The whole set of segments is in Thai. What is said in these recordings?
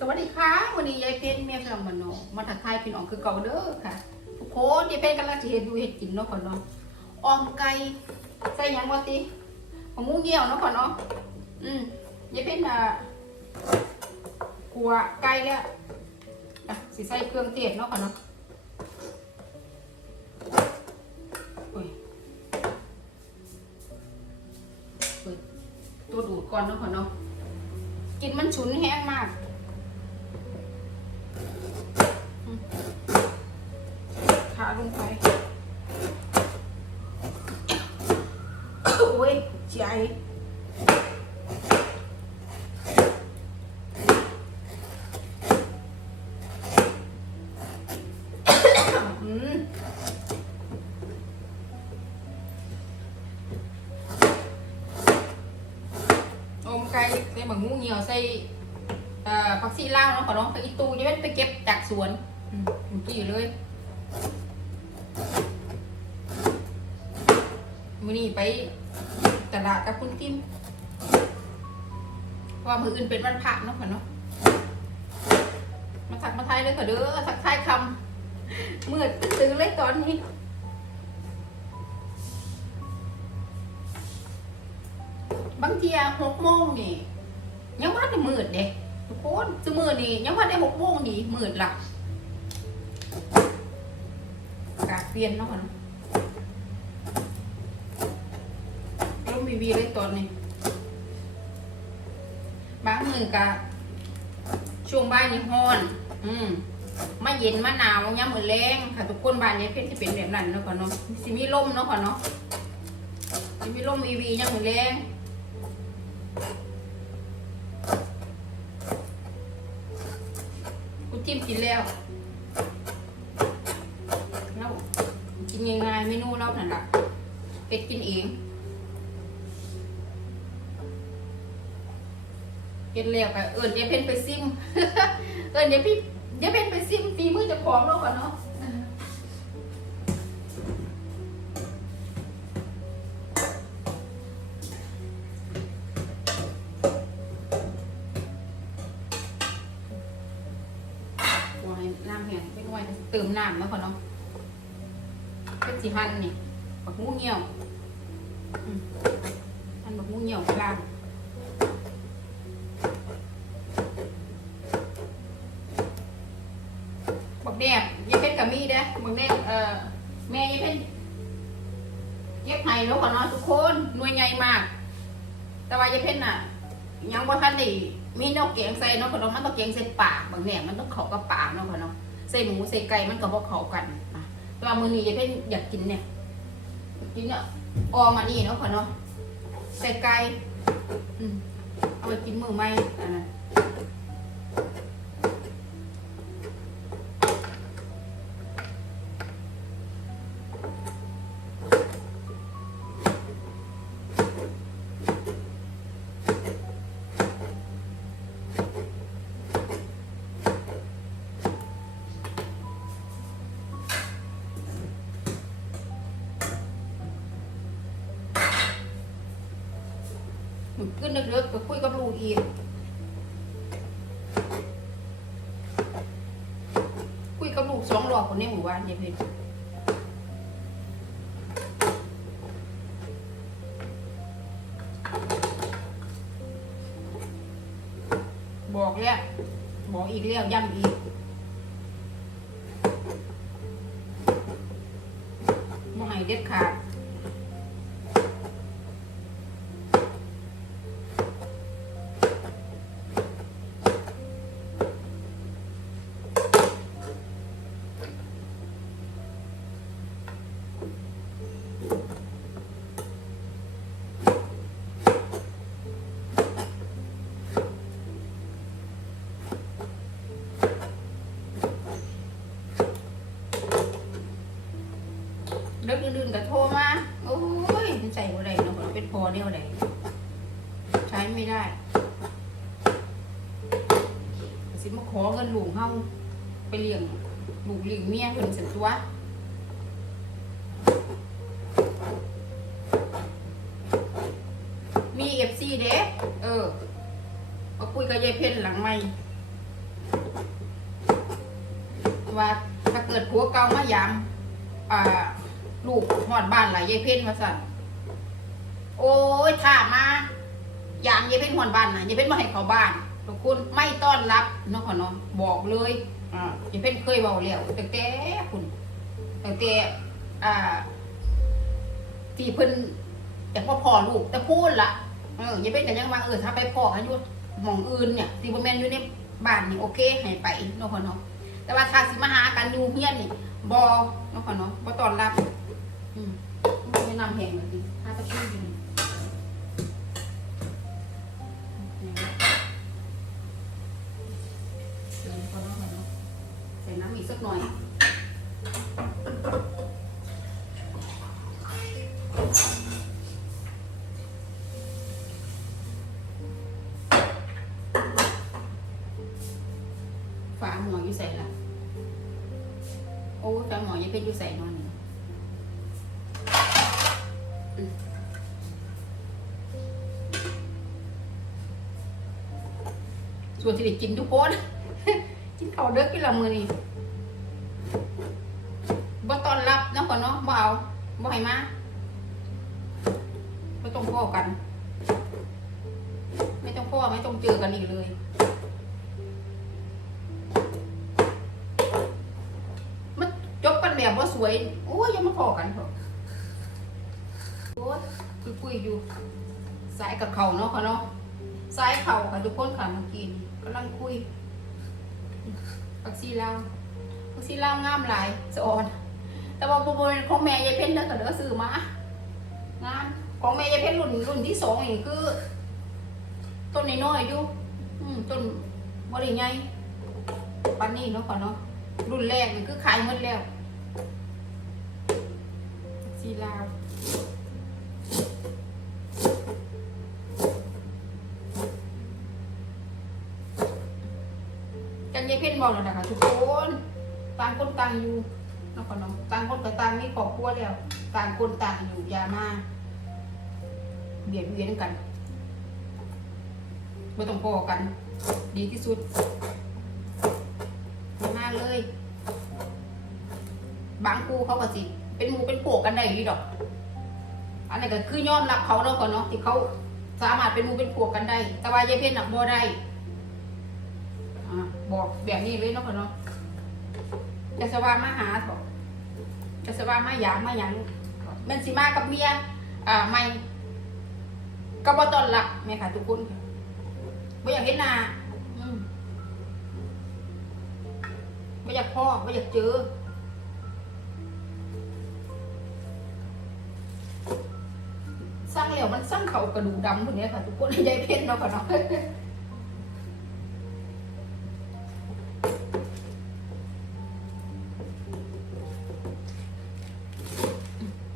สวัสดีค่ะวันนี้ยายเพนเมียกำลังมาโนมาถักทายพี่น้องคือเก่าเด้อค่ะทุกคนยายเพนกำลังจะเห็ดดูเห็ดกินเนาะก่อนเนาะออมไก่ใส่ยังวะติมะม่วงเหี่ยวเนาะก่อนเนาะอืมยายเพนอะกลัวไก่แล้วอะสิใส่เครื่องเทศเนาะก่อนเนาะโอ้ยตัวดูดก่อนเนาะก่อนเนาะกลินมันฉุนแห้งมาก ใจอมไก่ใส่หมักงูเหี่ยวใส่ผักชีล่าวเนาะขอน้องไปอีตูจะเป็นไปเก็บจากสวนอืมเมื่อกี้เลยมือนี้ไป ตลาดกับคุณทิมว่ามืออื่นเป็นวันพระเนาะค่ะเนาะมาสักมาไทยเลยค่ะเด้อสักไทยคำมืดตื้อเลยตอนนี้บางทีอะหกโมงนี่ยังว่าได้มืดเด็กทุกคนจะมืดนี่ยังว่าได้หกโมงนี่มืดละกาเปลี่ยนเนาะค่ะ วีวีเลยตอนนี้บางมือกะช่วงบ่ายนี่ฮ้อน อืมมาเย็นมาหนาวยามมื้อแรงค่ะทุกคนบ้านนี้เพิ่นสิเป็นแบบนั้นเนาะค่ะเนาะสิมีลมเนาะค่ะเนาะสิมีลมวีวียามมื้อแรงกูจิ้มกินแล้วแล้วกินง่ายๆเมนูเรานั่นล่ะเป็ดกินเอง เฮ็ดแล้วก็เอิ้นเดี๋ยวเพิ่นไปซิม เอิ้นเดี๋ยวพี่เดี๋ยวเพิ่นไปซิมฝีมือเจ้าของเนาะก่อนเนาะน้ำแห้งเป็นวายเติมน้ำเนาะก่อนเนาะเป็นสิหั่นนี่บักมูเหี่ยวอันบักมูเหี่ยวกลาง บักแดงยายเพชรกับมีเด้อบักแดงเอ่อแม่ยายเพชรเย็บไห้แล้วก่อนเนทุกคนหน่วยใหญ่มาก แต่ว่ายายเพชรน่ะ ยังบ่ทันได้มีนกแกงใส่นก่อนเนาะมันต้องแกงใส่ปากบางแหนมมันต้องเข้ากับปากนก่อนเนาใส่หมูใส่ไก่มันก็บ่เข้ากันอะแต่ว่ามื้อนี้ยายเพชรอยากกินเนี่ยกินเนี่ยออมมานี่นก่อนเนาใส่ไก่อืมเอาไปกินมื้อใหม่อ่า หนูขึ้นเลิกๆก็คุยกับลูกอีกคุยกับลูกสองรอบคนในหมู่บ้านยายพชรบอกแล้วบอกอีกแล้วย้ำอีก เด็กอื่นก็โทรมา โอ้ยใส่บ่ได้เนาะเป็นพอเนี่ยอะไรใช้ไม่ได้สิมาขอเงินหลูกเฮาไปเลี้ยงลูกเลี้ยงเมียเพิ่นสันตัวมีเอฟซีเด้เออมาคุยกับยายเพนหลังไม่ว่าถ้าเกิดผัวเก่ามายามอ่า ลูกหอดบ้านหลายยายเพ่นมาสั่นโอ้ยถ้ามาอย่ามยายเพ่นหอดบ้านนะยายเพ่นมาให้เขาบ้านทุกคนไม่ต้อนรับเนาะขอเนาะบอกเลยอ่ายายเพ่นเคยบอกแล้วตั้งแต่คุณแตั้งแต่อ่าที่เพิ่นแต่พ่อพ่อลูกแต่พูดละเอออย่าเป็นแต่ยังว่าเออถ้าไปพ่อกันอยู่หมองอื่นเนี่ยที่บ่แม่นอยู่ในบ้านนี่โอเคให้ไปเนาะพ่อเนาะแต่ว่าถ้าสิมาหากันอยู่เฮียนนี่บ่เนาะพ่อเนาะบ่ต้อนรับ อืมบ่แนะนำแห่งเลยสิถ้าตะกี้อยู่นี่เวนที่ได้กินทุกคนกินข้าวเด้อกินละมือนี่บ่ตอนรับนะก่อนเนาะบ่เอาบ่ให้มาไม่ต้องพ่อกัน ไม่ต้องพ่อไม่ต้องเจอกันอีกเลยมันจบกันแบบว่าสวยโอ้ยยังมาพอกันเถอะโอ้ยคุยคุยอยู่สายกับเขาเนาะค่ะเนาะ สายเข่าค่ะทุกคนค่ะเมื่อกี้นี่กำลังคุยปักซีลาวปักซีลาวงามหลายสะอ่อน แต่ว่าบุบเป็นของแม่ยายเพ็ญเด้อค่ะเด้อซื้อมางามของแม่ยายเพ็ญรุ่นรุ่นที่สองนี่คือ ต้นน้อยๆอยู่อืมต้นบริไงปานนี้เนาะค่ะเนาะรุ่นแรกนี่คือขายหมดแล้วสีลาว กันยายเพ่นบอกแล้วนะคะทุกคนต่างคนต่างอยู่เนาะค่ะเนาะต่างคนกับต่างมีครอบครัวแล้ว ต่างคนต่างอยู่อย่ามาเบียดเบียนกันไม่ต้องพอกัน ดีที่สุดอย่ามาเลย บางครูเขาก็สิ เป็นหมูเป็นพวกกันได้อยู่ดอก อันนี้ก็คือยอมรับเขาแล้วก่อนเนาะที่เขาสามารถเป็นหมูเป็นพวกกันได้ แต่ว่ายายเพ่นหนักบ่ได้ บอกแบบนี้เลยเนาะก่อนเนาะจะสว่ามาหาบอกจะสว่ามาหยามมาหยังมันสิมากับเมียอ่าไม่ก็บ่ต้อนรับแม่ค่ะทุกคนค่ะบ่อยากเห็นหน้าอืมบ่อยากพ่อบ่อยากเจอสร้างแล้วมันสร้างเขากระดูกดำคนนี้ค่ะทุกคนยายเพ่นเนาะค่ะเนาะ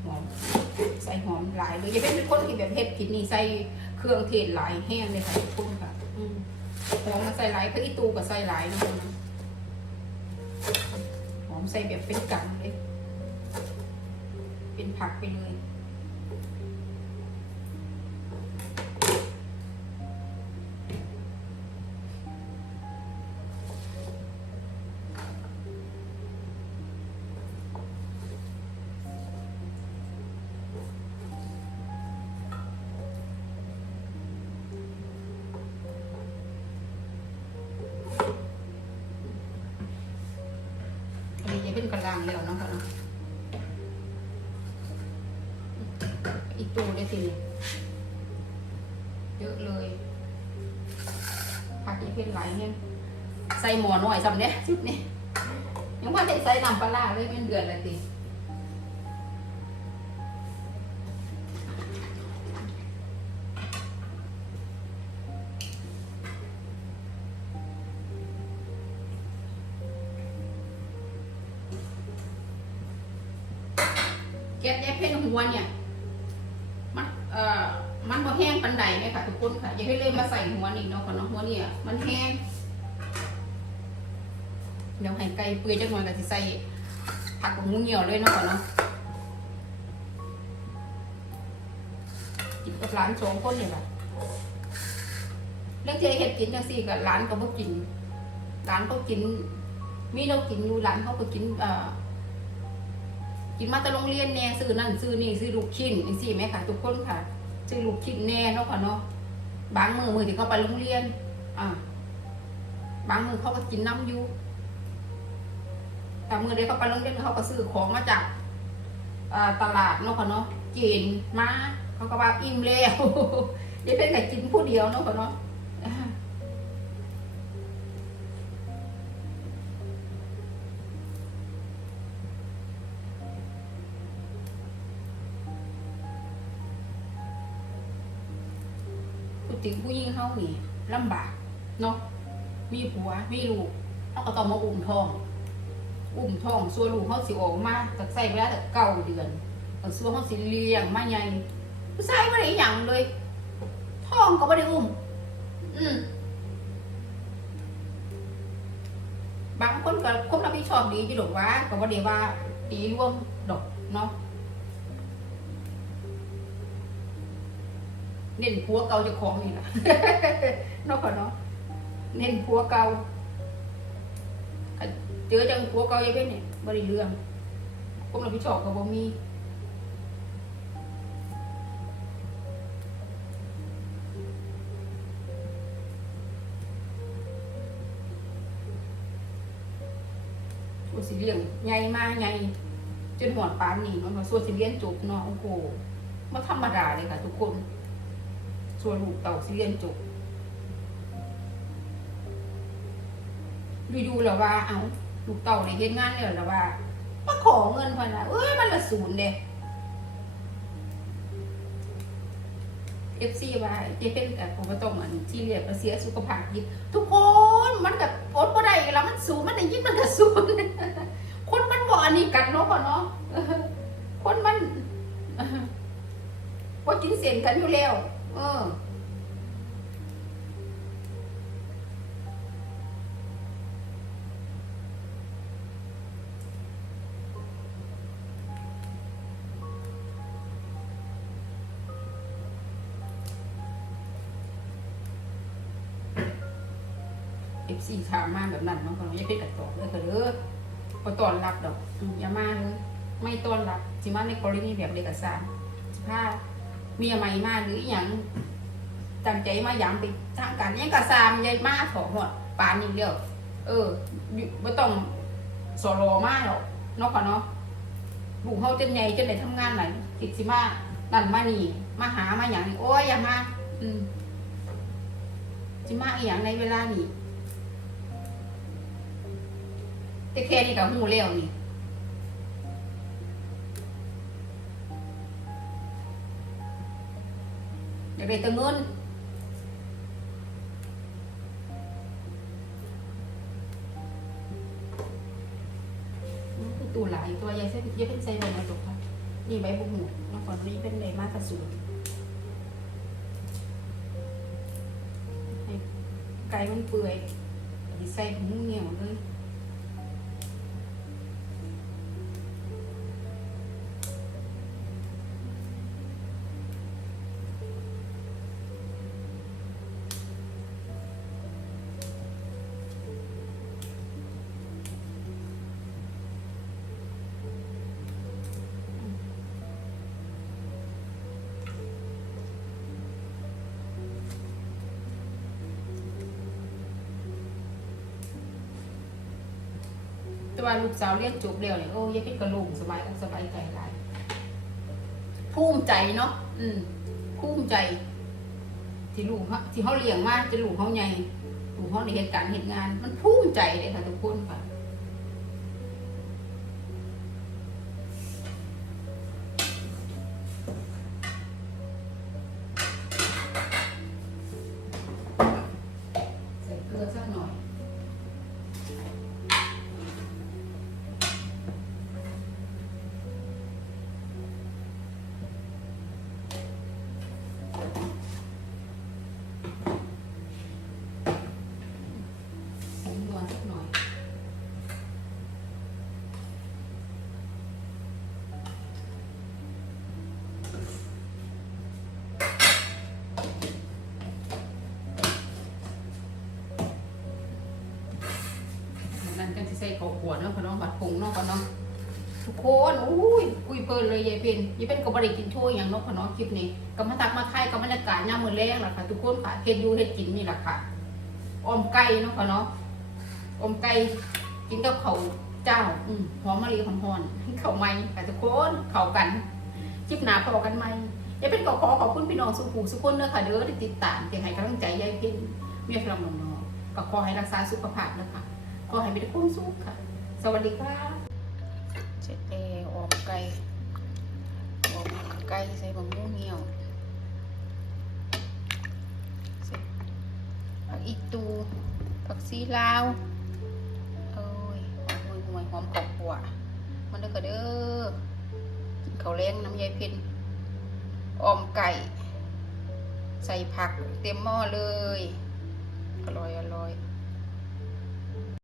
หอมใส่หอมหลายเลยยายเพ่นเป็นคนที่แบบเฮ็ดกินนี่ใส่เครื่องเทศหลายแห้งเลยค่ะทุกคนค่ะอืมหอมมาใส่หลายคืออีตูกับใส่หลายนะคนนะหอมใส่แบบเป็นกังเลยเป็นผักไปเลย จะเป็นกระลังแล้วเนาะค่ะเนาะอีกตัวได้ทีนี้เยอะเลยผักอีเป็นหลายเนี่ยใส่หมอหน่อยสำเนี้ยชุดนี้ยังว่าได้ใส่น้ำปลาร้าเลยเป็นเดือนละตี เดี๋ยวใส่เปื่อยจังหน่อยก็สิใส่ผักกับหมูเหี่ยวเลยเนาะก่อนเนาะกินกับร้านสองคนนี่แหละเรื่องที่เฮ็ดกินจังซี่กับร้านก็บ่กินร้านเขากิน มีเรากินอยู่ร้านเขาก็กินเอ่อกินมาแต่โรงเรียนแน่ซื้อนั่นซื้อนี่ซื้อลูกชิ้นนี่สิแม่ค่ะทุกคนค่ะซื้อลูกชิ้นแน่เนาะค่ะเนาะบางมือมือที่เขาไปโรงเรียน อ่าบางมือเขาก็กินน้ำอยู่ แต่มือเดียวเขาไปโรงเรียนเขาก็ซื้อของมาจากตลาดเนาะค่ะเนาะกินมาเขาก็ว่าอิ่มแล้วยายเพ่นก็กินผู้เดียวเนาะค่ะเนาะพูดถึงผู้หญิงเขานี่ลำบากเนาะมีผัว มีลูกเขาก็ต้องมาอุ้มท้อง อุ้มท้องส่วนลูกเขาสิออกมาตักใส่เวลาแต่เก้าเดือนแต่ส่วนเขาสิเลี้ยงมาใหญ่ผู้ชายไม่ได้หยังเลยท้องก็ไม่ได้อุ้ม อืมบางคนก็คนรับผิดชอบดีอยู่ดอกว่าก็บ่ได้ว่าตีร่วมดอกเนาะเน้นผัวเก่าจะของนี่แหละนาะค่ะเนาะเน้นผัวเก่า เจอจังผัวเก่ายังเป็นเนี่ยบริเรื่องผมรับผิดชอบก็บ่มีส่วนสิเลี้ยงใหญ่มาใหญ่จนหอดปานนี่เนาะส่วนสิเลี้ยงจบเนาะโอ้โหมาธรรมดาเลยค่ะ ทุกคนส่วนลูกเต่าสิเรียนจบดูๆแล้วว่าเอา ลูกเต่าในเฮ็ดงานเนี่ยแล้วว่ามาขอเงินพันละเอ้ยมันละศูนย์เด้เอฟซีว่าเจเป็นกับผมก็ต้องอันที่เรียกว่าเสียสุขภาพยิบทุกคนมันกับผลบ่ได้แล้วมันสูงมันได้ยิ่งมันก็สูงคนมันบ่อันนี้กันเนาะพ่อเนาะคนมันบ่กินเส้นกันอยู่แล้วเออ ซีถามมาแบบนั้นมันก็ไม่เป็นกระตอบเลยก็เลยพอตอนรับดอกอย่ามาเลยไม่ต้อนรับสิมาในกรณีแบบเด็กสารสิพาเมียใหม่มาหรืออย่างตั้งใจมาย้ำไปทางการยังกระซามยายมาถอหอดปานนี่เดียวเออไม่ต้องสอรอมาหรอกนาะค่ะเนาะบุกเขาจนใหญ่จนได้ทำงานไหนติดสิมานั่นมานี่มาหามาอย่างนี้โอ้ยอย่ามา อืมสิมาอีหยังในเวลานี้ แต่แค่นี้ก็หูแล้วนี่อยากได้แต่เงินตัวหลายตัวยายเส้นยายเป็นไซใบมาตกค่ะนี่ใบบุหูน้องฝนนี่เป็นใบมาตะสูนไก่มันเปื่อยใส่ถุงเหนียวเลย แต่ว่าลูกสาวเรียกจบแล้วเนี่ยโอ้ยายเป็นกระลุงสบายอกสบายใจหลายภูมิใจเนาะอืมภูมิใจ ที่ลูกเขาที่เขาเลี้ยงมาจะลูกเขาใหญ่ลูกเขาในเหตุการณ์เหตุงาน มันภูมิใจเลยค่ะทุกคนค่ะใส่เกลือสักหน่อย ผงนัวสักหน่อย น ใส่ข้าวขวดเนาะพี่น้องบัดผงเนาะพี่น้องทุกคนอุ้ยคุยเพลินเลยยายเป็นยายเป็นก็บริกินช่วยอย่างนาะพี่น้องคลิปนี้ก็มาตักมาไข่ก็บรรยากาศยามมือแรงล่ะค่ะทุกคนค่ะเฮ็ดอยู่เฮ็ดกินนี่แหละค่ะอมไก่เนาะพี่น้องอมไก่กินกับข้าเจ้าอืมหอมมะลิหอมๆข้าไม้ค่ะทุกคนเข้ากันคลิปหนาพอกันไหมยายเป็นก็ขอขอบคุณพี่น้องสุขูสุขคนเด้อค่ะเด้อที่ติดตามที่ให้กำลังใจยายเป็นเมียพลังน้องๆก็ขอให้รักษาสุขภาพนะคะ ขอให้มีแต่ความสุขค่ะ สวัสดีครับเจแล้วออมไก่ออมไก่ใส่บะหมี่เหี่ยวเสร็จผักอีตูผักซีลาวเอ้ยหอมหวยหวยหอมกรอบหัวมันเด้อก็เด้อกินข้าวแรงน้ำยายพ็ญออมไก่ ใส่ผักเต็มหม้อเลย อร่อยอร่อย